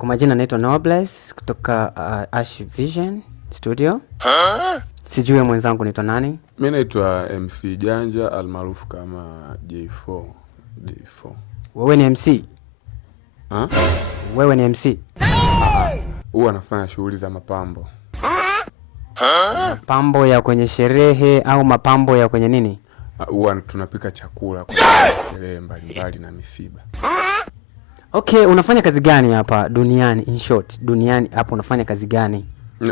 Kwa majina naitwa Nobless kutoka Ash Vision Studio. Sijui mwenzangu naitwa nani? Mimi naitwa MC Janja almaarufu kama J4. Wewe ni MC? Wewe ni MC? Huwa anafanya shughuli za mapambo. Mapambo ya kwenye sherehe au mapambo ya kwenye nini? Huwa tunapika chakula kwa sherehe mbalimbali na misiba. Okay, unafanya kazi gani hapa duniani? In short, duniani hapo unafanya kazi gani?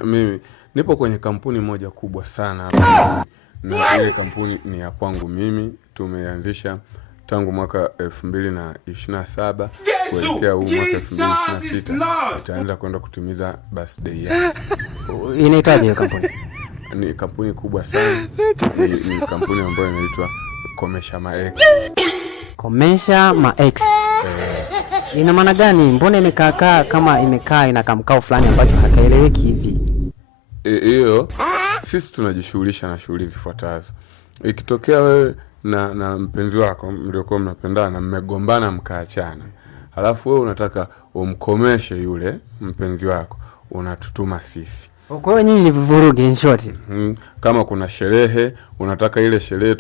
Mimi nipo kwenye kampuni moja kubwa sana hapa. Na ile kampuni ni ya kwangu mimi. Tumeanzisha tangu mwaka 2027 kuelekea huu mwaka 2026 itaanza kwenda kutimiza birthday yake. Inaitwaje hiyo kampuni? Ni kampuni kubwa sana. Ni kampuni ambayo inaitwa Komesha Ma-X. Komesha Ma-X. Ina maana gani? Mbona imekaa kama ina mkao fulani ambacho hakaeleweki hivi? Hiyo sisi tunajishughulisha na shughuli zifuatazo. Ikitokea wewe na mpenzi wako mliokuwa mnapendana mmegombana mkaachana, halafu wewe unataka umkomeshe yule mpenzi wako, unatutuma sisi. Kwa hiyo nyinyi ni vuruge in short. Kama kuna sherehe unataka ile sherehe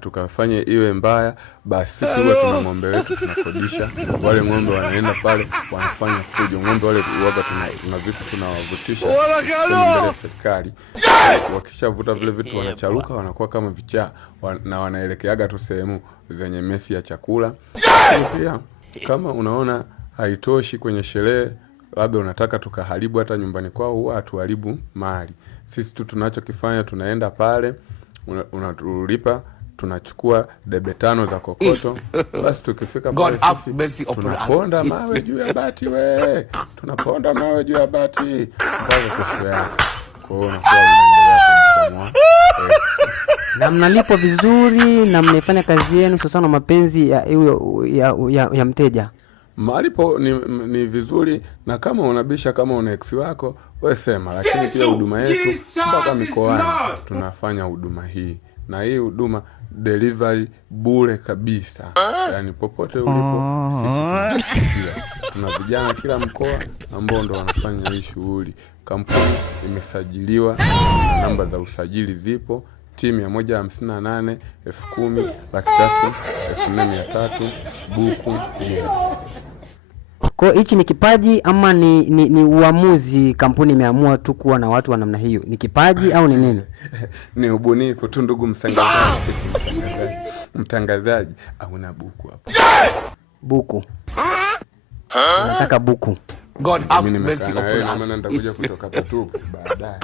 tukafanye iwe mbaya, basi sisi huwa tuna ng'ombe wetu tunakodisha. Wale ng'ombe wanaenda pale wanafanya fujo. Ng'ombe wale huaga tuna vitu tunawavutisha mbele serikali. Wakishavuta vile vitu wanacharuka, wanakuwa kama vichaa na wanaelekeaga tu sehemu zenye mesi ya chakula. Pia kama unaona haitoshi kwenye sherehe, labda unataka tukaharibu hata nyumbani kwao, huwa hatuharibu mali. Sisi tu tunachokifanya tunaenda pale, unatulipa, tunachukua debe 5 za kokoto. Basi tukifika pale sisi tunaponda mawe juu ya bati tunaponda mawe juu ya bati mpaka kesho yake. Kwa hiyo unakuwa unaendelea kumkomoa. Na mnalipo vizuri na mnafanya kazi yenu sasa na mapenzi ya mteja. Malipo ni vizuri, na kama unabisha kama una ex wako wewe sema, lakini pia huduma yetu mpaka mikoani tunafanya huduma hii, na hii huduma delivery bure kabisa. Yaani popote ulipo sisi tuna vijana kila mkoa ambao ndo wanafanya hii shughuli. Kampuni imesajiliwa na namba za usajili zipo. Timu 158 10,000 3,300 4,300 buku. Kwa hichi ni kipaji ama ni uamuzi kampuni imeamua tu kuwa na watu wa namna hiyo? Ni kipaji au ni nini? Ni ubunifu tu ndugu mtangazaji. Hauna buku hapa. Buku. Nataka buku. God have mercy upon us. Maana nitakuja kutoka patupu baadaye.